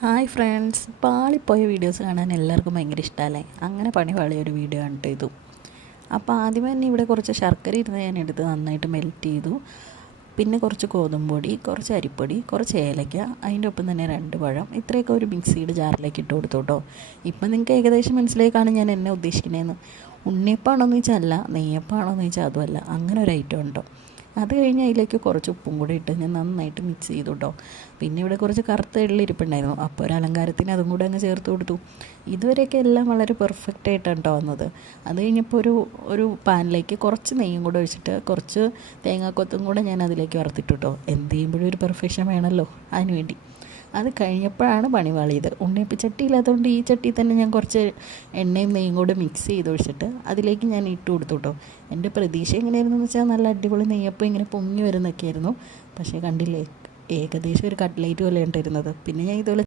Hi friends, പാളിപ്പോയ videos കാണാൻ എല്ലാവർക്കും ഭയങ്കര ഇഷ്ടമല്ലേ? അങ്ങനെ പണി പാളിയ ഒരു വീഡിയോ ആണ് ഇതും. അപ്പോൾ ആദ്യമേ തന്നെ ഇവിടെ കുറച്ച് ശർക്കര ഇരുന്ന് ഞാൻ എടുത്ത് നന്നായിട്ട് മെൽറ്റ് ചെയ്തു. പിന്നെ കുറച്ച് ഗോതമ്പൊടി, കുറച്ച് അരിപ്പൊടി, കുറച്ച് ഏലയ്ക്ക, അതിൻ്റെ ഒപ്പം തന്നെ 2 പഴം, ഇത്രയൊക്കെ ഒരു മിക്സിയുടെ ജാറിലേക്ക് ഇട്ട് കൊടുത്തു കേട്ടോ. ഇപ്പം നിങ്ങൾക്ക് ഏകദേശം മനസ്സിലാക്കാണ് ഞാൻ എന്നെ ഉദ്ദേശിക്കണേന്ന്. ഉണ്ണിയപ്പാണോന്ന് ചോദിച്ചാൽ അല്ല, നെയ്യപ്പാണോന്ന് ചോദിച്ചാൽ അതുമല്ല, അങ്ങനെ ഒരു ഐറ്റം ഉണ്ടോ. അത് കഴിഞ്ഞ് അതിലേക്ക് കുറച്ച് ഉപ്പും കൂടി ഇട്ട് ഞാൻ നന്നായിട്ട് മിക്സ് ചെയ്തു കേട്ടോ. പിന്നെ ഇവിടെ കുറച്ച് കറുത്ത എള്ളി ഇരിപ്പുണ്ടായിരുന്നു, അപ്പോൾ ഒരു അലങ്കാരത്തിന് അതും കൂടെ അങ്ങ് ചേർത്ത് കൊടുത്തു. ഇതുവരെയൊക്കെ എല്ലാം വളരെ പെർഫെക്റ്റ് ആയിട്ടാണ് കേട്ടോ വന്നത്. അത് കഴിഞ്ഞപ്പോൾ ഒരു പാനിലേക്ക് കുറച്ച് നെയ്യും കൂടെ ഒഴിച്ചിട്ട് കുറച്ച് തേങ്ങാക്കൊത്തും കൂടെ ഞാൻ അതിലേക്ക് വറുത്തിട്ടു കേട്ടോ. എന്ത് ചെയ്യുമ്പോഴും ഒരു പെർഫെക്ഷൻ വേണമല്ലോ, അതിന് വേണ്ടി. അത് കഴിഞ്ഞപ്പോഴാണ് പണി പാളിയത്. ഉണ്ണിയപ്പച്ചട്ടി ഇല്ലാത്തതുകൊണ്ട് ഈ ചട്ടി തന്നെ ഞാൻ കുറച്ച് എണ്ണയും നെയ്യും കൂടെ മിക്സ് ചെയ്ത് ഒഴിച്ചിട്ട് അതിലേക്ക് ഞാൻ ഇട്ട് കൊടുത്തു കേട്ടോ. എൻ്റെ പ്രതീക്ഷ എങ്ങനെയായിരുന്നു എന്ന് വെച്ചാൽ നല്ല അടിപൊളി നെയ്യപ്പം ഇങ്ങനെ പൊങ്ങി വരുന്നൊക്കെയായിരുന്നു. പക്ഷേ കണ്ടില്ലേ, ഏകദേശം ഒരു കട്ട്ലേറ്റ് പോലെ ഉണ്ടായിരുന്നത്. പിന്നെ ഞാൻ ഇതുപോലെ